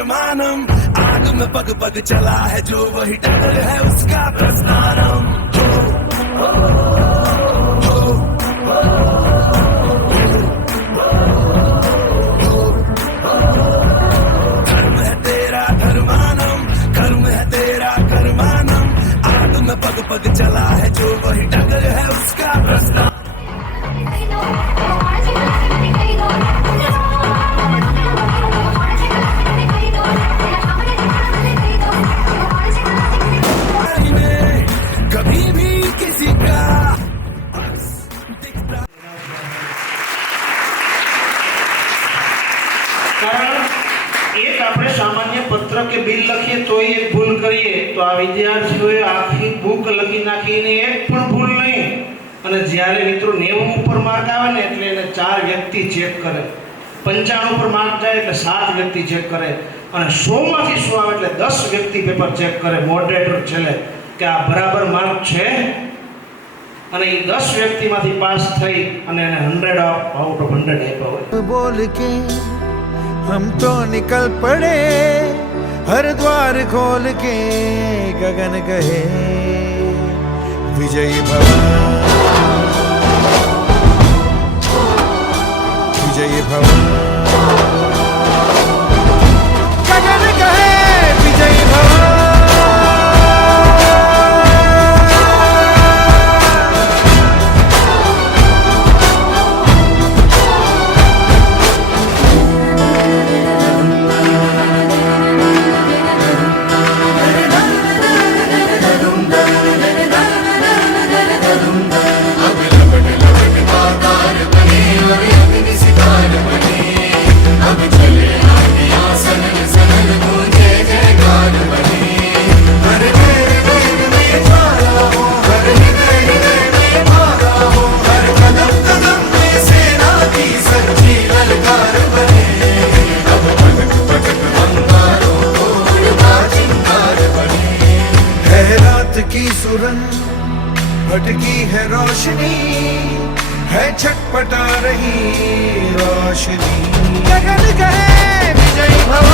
धर्मानम, आग में पग पग चला है जो वही डगर है उसका प्रस्थानम। धर्म है तेरा धर्मानम, कर्म है तेरा कर्मानम, आग में पग पग चला है जो वही डगर है उसका प्रस्थान। कभी भी किसी का कारण एक આપણે સામાન્ય પત્ર કે બિલ લખીએ તો એક ભૂલ કરીએ તો આ વિદ્યાર્થીઓએ આખી બુક લખી નાખીને એક પણ ભૂલ નહીં, અને જ્યારે મિત્રો 90 ઉપર માર્ક આવે ને એટલે એને 4 વ્યક્તિ ચેક કરે, 95 ઉપર માર્ક જાય એટલે 7 વ્યક્તિ ચેક કરે, અને 100 માંથી 100 આવે એટલે 10 વ્યક્તિ પેપર ચેક કરે, મોડરેટર છેલ્લે કે આ બરાબર માર્ક છે, અને એ 10 વ્યક્તિમાંથી પાસ થઈ અને એને 100 આઉટ ઓફ 100 આપ્યા હોય। बोल के हम तो निकल पड़े, हर द्वार खोल के गगन कहे विजयी भव, विजयी भव, गगन कहे विजयी भव। की सुरन भटकी है रोशनी, है छटपटा रही रोशनी, गगन कहे विजयी भव,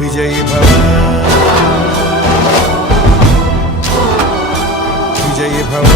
विजयी भव, विजयी भव,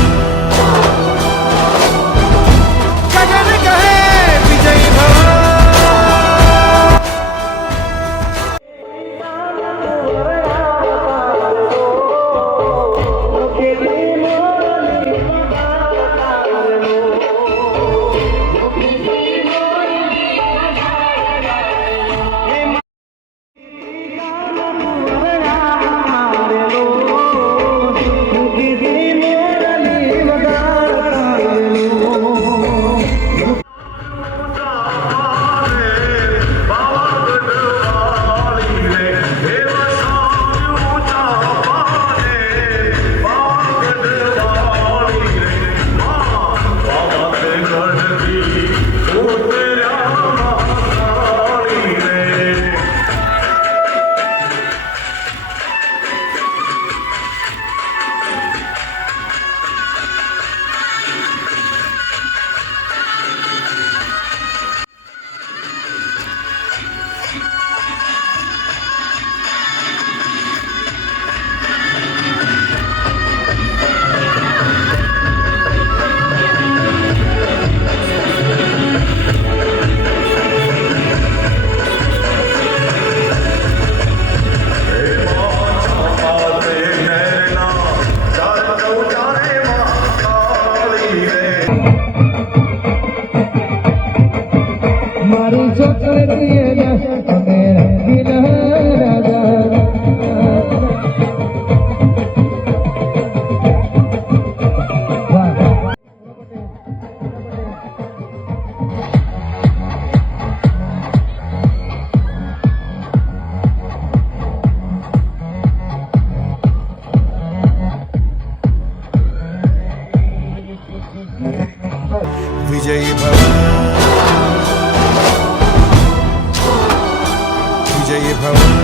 विजयी भव, विजयी भव।